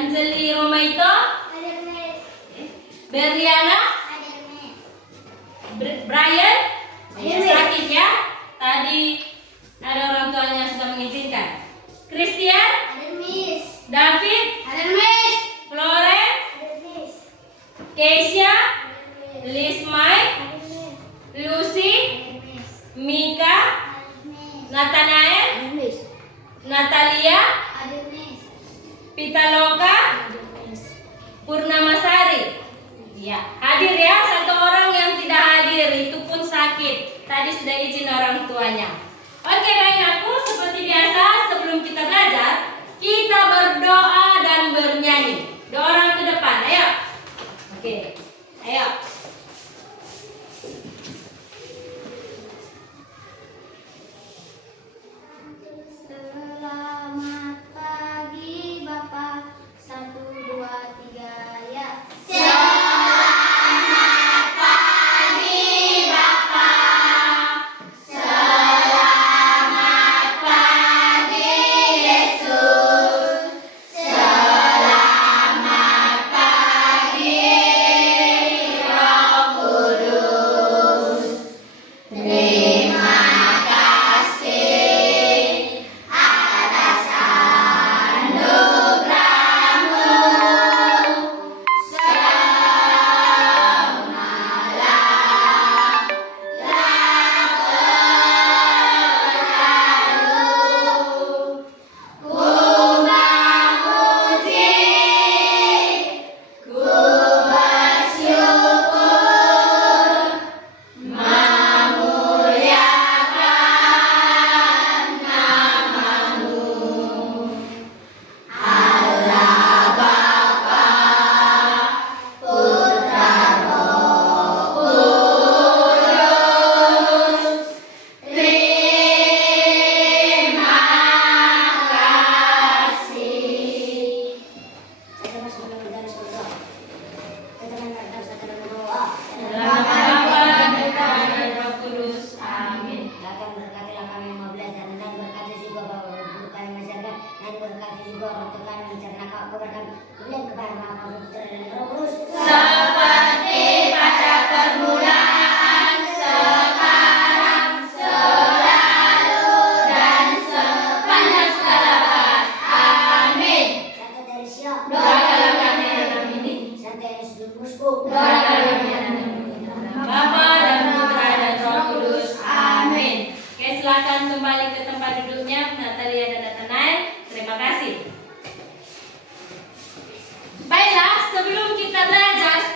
Anjeli Romaito, Berliana, Brian, sakit ya. Tadi ada orang tuanya sudah mengizinkan. Christian, David, Florence, Keisha, Lismai, Lucy, Mika, Nathanael, Natalia, Pitaloka, Purnamasari. Ya, hadir ya. Satu orang yang tidak hadir itu pun sakit. Tadi sudah izin orang tuanya. Oke, baik aku seperti biasa sebelum kita belajar, kita berdoa dan bernyanyi. Doa orang ke depan, ayo. Oke, ayo. Selamat pagi Bapak. 1, 2, 3 ya. Seperti pada permulaan, sekarang, selalu, dan sepanjang segala abad. Amin. Doa dalam nama ini. Doa dalam nama Bapa dan Putra dan Roh Kudus. Amin. Oke, silakan kembali ke tempat duduknya, Natalia dan Nathanael. Terima kasih. Baiklah, sebelum kita belajar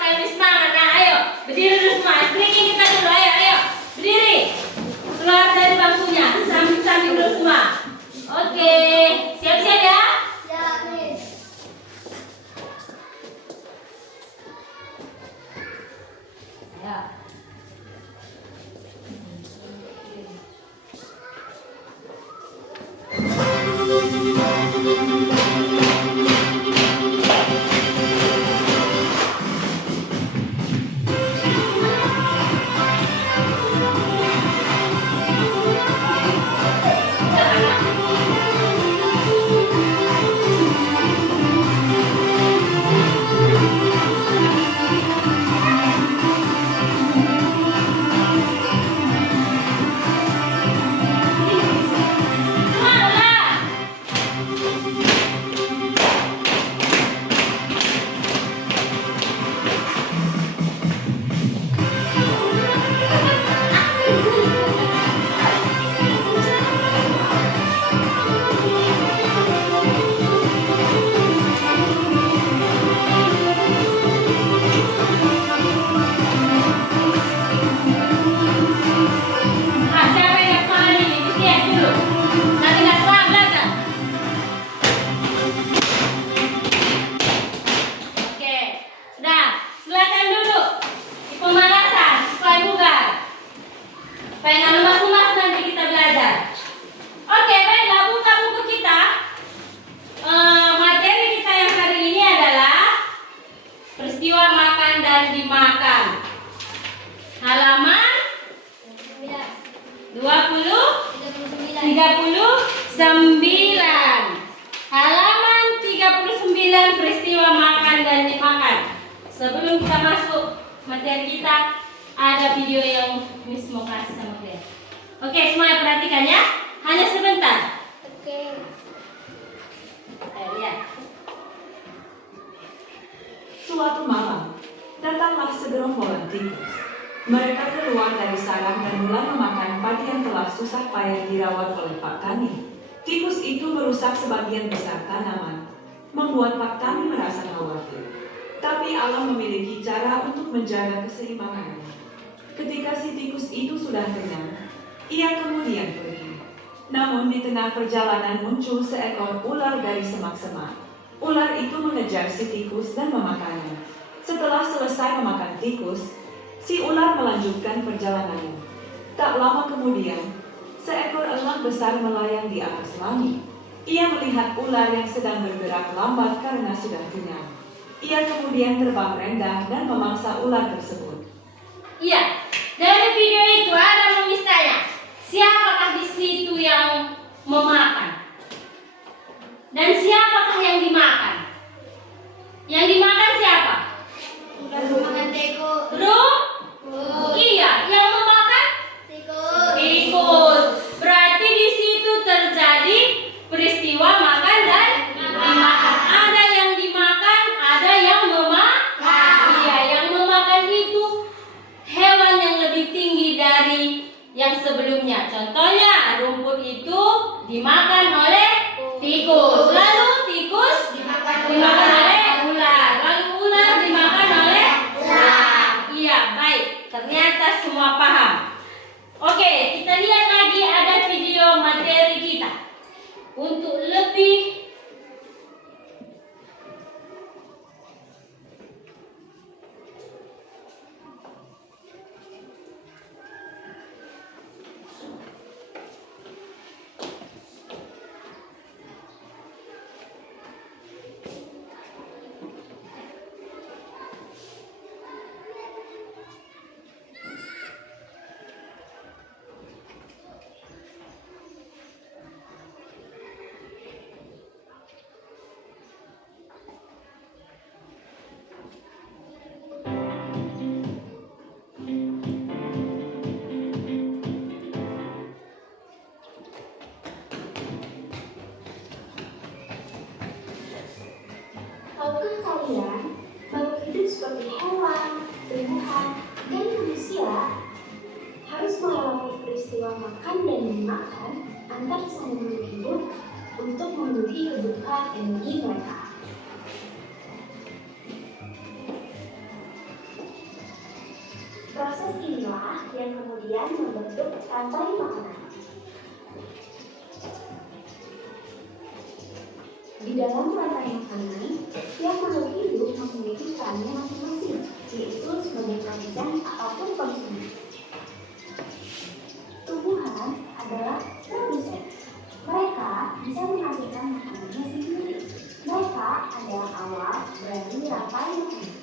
sebelum kita masuk materi kita, ada video yang Miss mau kasih sama kalian. Oke, semuanya perhatikan ya. Hanya sebentar. Oke. Ayo lihat. Suatu malam, datanglah segerombolan tikus. Mereka keluar dari sarang dan mulai memakan padi yang telah susah payah dirawat oleh Pak Tani. Tikus itu merusak sebagian besar tanaman, membuat Pak Tani merasa khawatir. Tapi Allah memiliki cara untuk menjaga keseimbangannya. Ketika si tikus itu sudah kenyang, ia kemudian pergi. Namun di tengah perjalanan muncul seekor ular dari semak-semak. Ular itu mengejar si tikus dan memakannya. Setelah selesai memakan tikus, si ular melanjutkan perjalanannya. Tak lama kemudian, seekor elang besar melayang di atas langit. Ia melihat ular yang sedang bergerak lambat karena sudah kenyang. Ia kemudian terbang rendah dan memangsa ular tersebut. Iya, dari video itu ada Miss tanya, siapakah di situ yang memakan? Dan siapakah yang dimakan? Yang dimakan siapa? Ular makan tikus. Terus? Iya, yang memakan Tikus. tikus. Berarti di situ terjadi peristiwa makan dan dimakan. Ada yang dimakan, ada yang memakan. Iya, yang memakan itu hewan yang lebih tinggi dari yang sebelumnya. Contohnya, rumput itu dimakan oleh tikus. Lalu tikus dimakan oleh ular. Lalu ular dimakan oleh ular. Iya, baik. Ternyata semua paham. Oke, kita lihat lagi ada video materi kita. Untuk lebih Tahukah kalian makhluk hidup seperti hewan, tumbuhan, dan manusia harus mengalami peristiwa makan dan memakan antar sesama makhluk hidup untuk memenuhi kebutuhan energi mereka. Proses inilah yang kemudian membentuk rantai makanan. Di dalam rantai makanan, setiap makhluk hidup memiliki perannya masing-masing, yaitu sebagai produsen ataupun konsumen. Tumbuhan adalah produsen. Mereka bisa menghasilkan makanannya sendiri. Mereka adalah awal dari rantai makanan.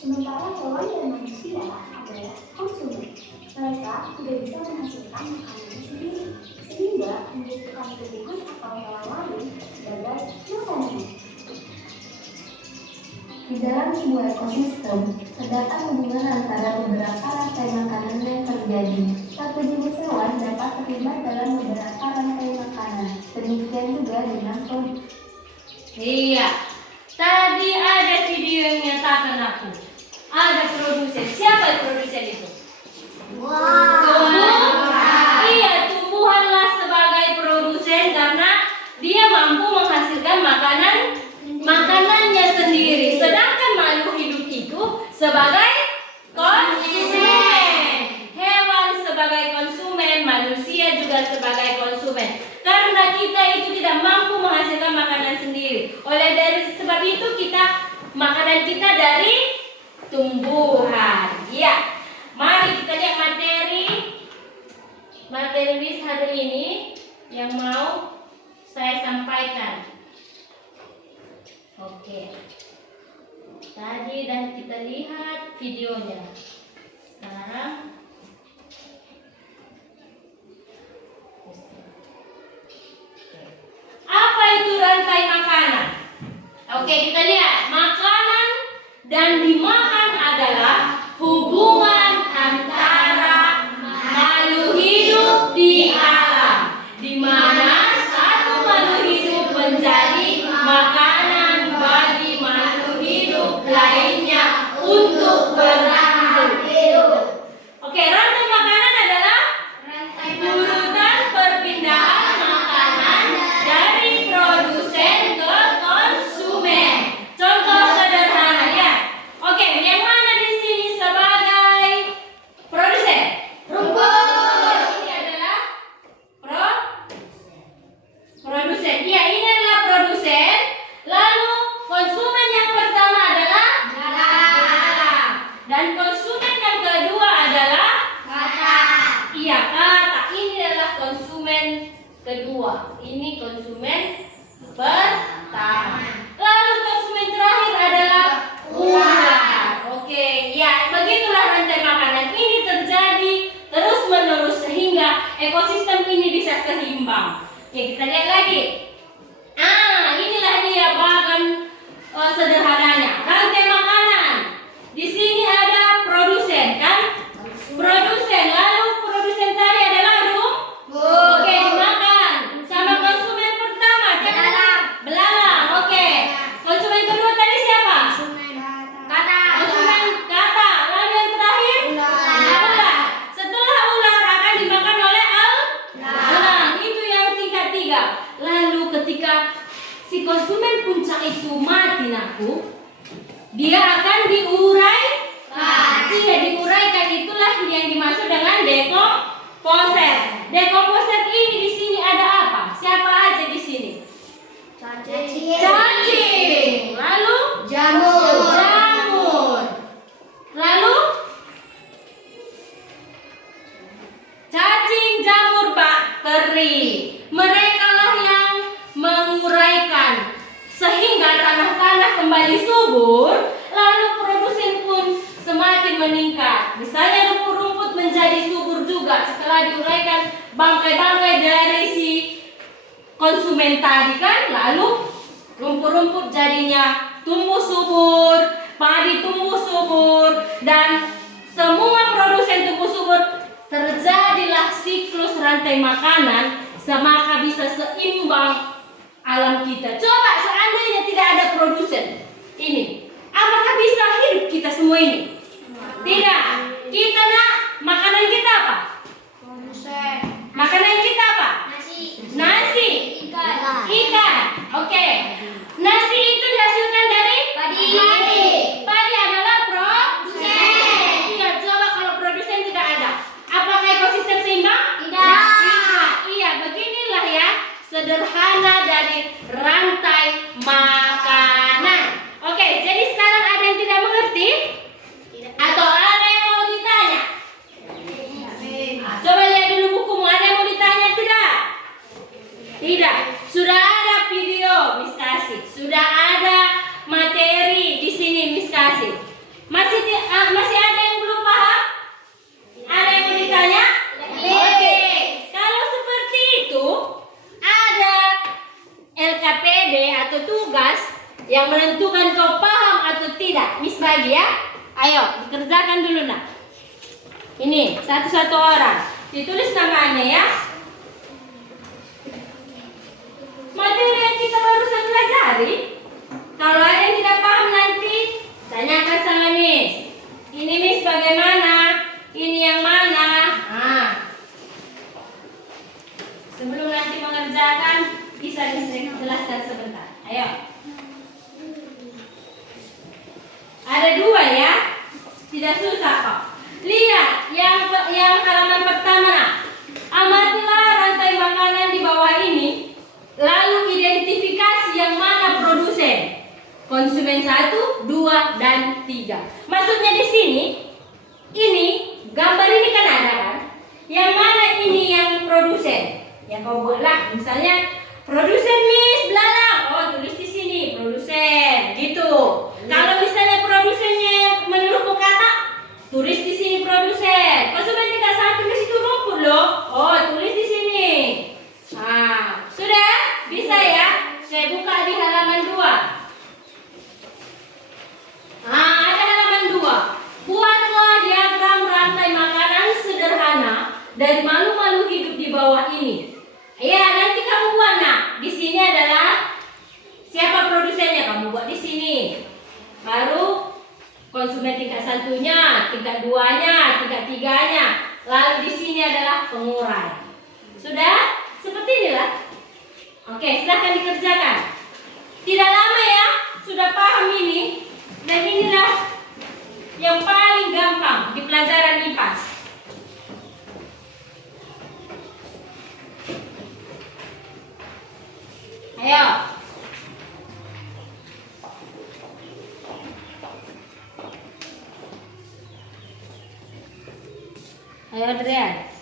Sementara hewan dan manusia adalah konsumen. Mereka tidak bisa menghasilkan makanannya sendiri, sehingga membutuhkan tumbuhan atau hewan lain sebagai makanan. Di dalam sebuah ekosistem, terdapat hubungan antara beberapa rantai makanan yang terjadi. Satu jenis hewan dapat terlibat dalam beberapa rantai makanan. Demikian juga dengan produk. iya. Tadi ada video yang nyatakan aku. Ada produsen. Siapa produsen itu? Tumbuhan. Iya, tumbuhanlah sebagai produsen karena dia mampu menghasilkan makanannya sendiri. Sedangkan makhluk hidup itu sebagai konsumen. Hewan sebagai konsumen, manusia juga sebagai konsumen. Karena kita itu tidak mampu menghasilkan makanan sendiri. Oleh dari sebab itu makanan kita dari tumbuhan. Ya. Mari kita lihat materi Miss hari ini yang mau saya sampaikan. Oke. Tadi dah kita lihat videonya. Sekarang apa itu rantai makanan? Oke, kita lihat. Makanan dan dimakan adalah hubungan antara makhluk hidup di alam, di mana satu makhluk hidup menjadi makanan bagi makhluk hidup lainnya untuk bertahan hidup. Oke, rantai makanan adalah urutan perpindahan makanan dari produsen ke konsumen. Contoh sederhana ya. Oke, yang mana di sini sebagai produsen? Rumput. Ini adalah produsen. Iya, ini adalah produsen. Lalu konsumen yang pertama adalah dalam. Dan konsumen yang kedua adalah kata. Iya, kata. Ini adalah konsumen kedua. Ini konsumen pertama. Lalu konsumen terakhir adalah ular. Oke, ya begitulah rantai makanan ini terjadi terus menerus sehingga ekosistem ini bisa seimbang. Oke, kita lihat lagi. Inilah dia bagan sederhananya. Rantai makanan. Di sini ada produsen kan? Produsen. Lalu produsen tadi adalah oke, dimakan sama konsumen pertama. Belalang. Oke. Konsumen kedua tadi siapa? Kata. Konsumen kata. Lalu yang terakhir? Ular. Setelah ular akan dimakan oleh elang. Itu yang tingkat 3. Lalu ketika si konsumen puncak itu mati dia akan diuraikan. Iya, diuraikan, itulah yang dimaksud dengan dekomposer. Dekomposer ini di sini ada apa? Siapa aja di sini? Cacing. Lalu jamur. Lalu cacing, jamur, bakteri. Mereka lah yang menguraikan sehingga tanah-tanah kembali subur. Lalu produsen pun semakin meningkat. Misalnya rumput-rumput menjadi subur juga setelah diuraikan bangkai-bangkai dari si konsumen tadi kan. Lalu rumput-rumput jadinya tumbuh subur, padi tumbuh subur, dan semua produsen tumbuh subur. Terjadilah siklus rantai makanan, maka bisa seimbang alam kita. Coba seandainya tidak ada produsen ini, apakah bisa hidup kita semua ini? Tidak. Kita makanan kita apa? Makanan kita apa? Nasi. Ikan. Oke. Nasi itu dihasilkan dari padi. Padi adalah produsen. Iya, coba kalau produsen tidak ada, apakah ekosistem seimbang? Tidak. Iya, beginilah ya sederhana dari rantai makanan. Oke, jadi sekarang ada yang tidak mengerti? Atau ada yang mau ditanya? Coba lihat dulu bukumu, ada yang mau ditanya tidak? Tidak. Sudah ada video, Miss kasih. Sudah ada materi di sini, Miss kasih. Masih ada yang belum paham? Ada yang mau ditanya? Oke. Kalau seperti itu, ada LKPD atau tugas yang menentukan kau paham atau tidak. Miss bagi ya. Ayo, dikerjakan dulu nak. Ini satu-satu orang. Ditulis namanya ya. Materi yang kita barusan pelajari. Kalau ada yang tidak paham nanti tanyakan sama Miss. Ini Miss bagaimana? Ini yang mana? Sebelum nanti mengerjakan bisa dijelaskan sebentar. Ayo. Ada 2 ya. Tidak susah kok. Lihat yang halaman pertama nak. Amatilah rantai makanan di bawah ini. Lalu identifikasi yang mana produsen. Konsumen 1, 2, dan 3. Maksudnya di sini, ini gambar ini kan ada kan? Yang mana ini yang produsen? Yang kau buatlah, misalnya produsen Miss belalang. Oh, tulis di sini produsen, gitu. Kalau misalnya produsennya yang menurut kata, tulis di sini produsen. Konsumen tidak sampai ke situ rumput loh. Oh, tulis di sini. Nah, sudah bisa ya? Saya buka di halaman 2. dari malu-malu hidup di bawah ini. Ya, nanti kamu buat nak. Di sini adalah siapa produsennya, kamu buat di sini. Baru konsumen tingkat 1-nya, tingkat 2-nya, tingkat 3-nya. Lalu di sini adalah pengurai. Sudah? Seperti inilah. Oke, silahkan dikerjakan. Tidak lama ya, sudah paham ini. Dan inilah yang paling gampang di pelajaran IPAS. Ayo. Ayo Adrian.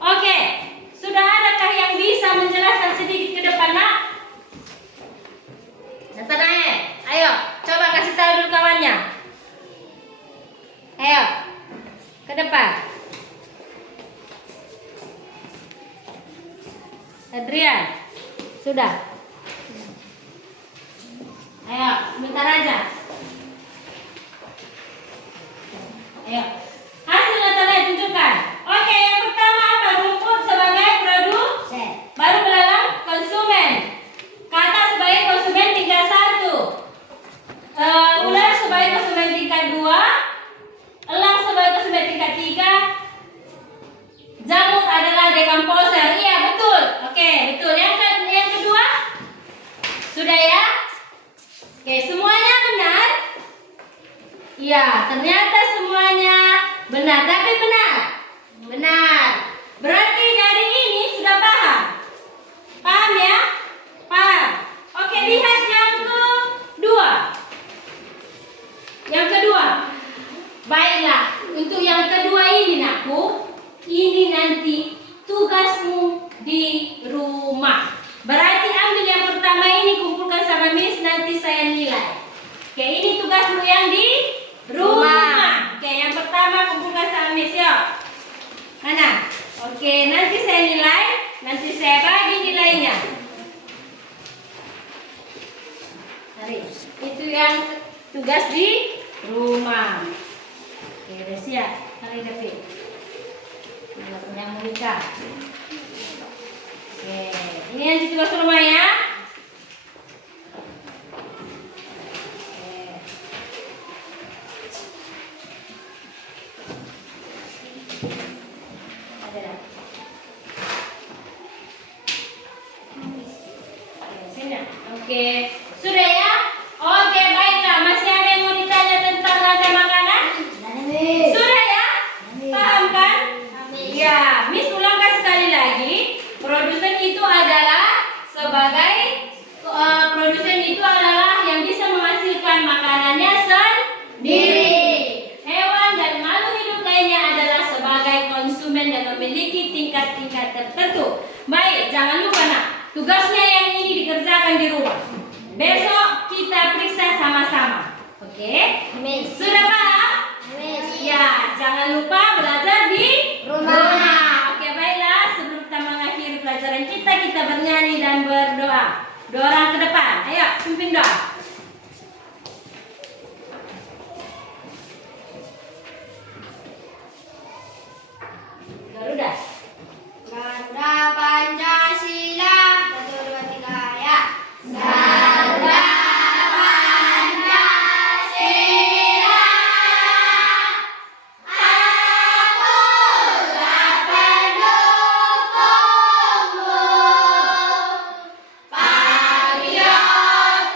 Oke, sudah adakah yang bisa menjelaskan sedikit ke depan, nak? Nathanael, ayo, coba kasih tahu dulu kawannya. Ayo, ke depan. Adrian, sudah. Ayo, sebentar aja. Ayo, hasil Nathanael tunjukkan. Oke, yang pertama apa? Rumput sebagai produsen. Baru belalang konsumen. Kata sebagai konsumen tingkat 1. Ular sebagai konsumen tingkat 2. Elang sebagai konsumen tingkat 3. Jamur adalah dekomposer. Iya, betul. Oke, betul. Yang kedua? Sudah ya? Oke, semuanya benar? Iya, ternyata semuanya benar. Tapi benar. Benar. Berarti dari ini sudah paham. Paham ya? Paham. Oke, lihat yang kedua. Yang kedua. Baiklah, untuk yang kedua ini nakku, ini nanti tugasmu di rumah. Berarti ambil yang pertama ini, kumpulkan sama Miss, nanti saya nilai. Oke, ini tugasmu yang di rumah. Oke, yang pertama kumpulkan sama Miss, yuk. Mana? Oke, nanti saya nilai, nanti saya bagi nilainya. Tarik. Itu yang tugas di rumah. Oke, udah siap. Tarik David. Ini punya Monica. Oke, ini yang tugas rumah ya. Oke, sudah ya? Oke, baiklah. Masih ada yang mau ditanya tentang rantai makanan? Sudah ya? Paham kan? Ya, Miss ulangkan sekali lagi. Produsen itu adalah yang bisa menghasilkan makanannya sendiri. Hewan dan makhluk hidup lainnya adalah sebagai konsumen dan memiliki tingkat-tingkat tertentu. Baik, jangan lupa nak, tugasnya yang ini dikerjakan di rumah. Besok kita periksa sama-sama. Oke? Sudah paham? Ya, jangan lupa belajar di rumah. Oke, baiklah. Sebelum kita mengakhiri pelajaran kita bernyanyi dan berdoa. Dua orang ke depan. Ayo, pimpin doa. Garuda. Garuda Pancasila. 1, 2, 3 ya. Garuda Pancasila. Akulah pendukungmu. Patriot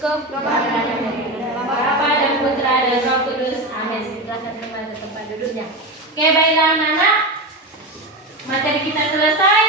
Yuskuf, Bapa dan Putra dan Roh Kudus. Amin. Silakan kembali ke tempat duduknya. Oke, baiklah anak-anak. Materi kita selesai.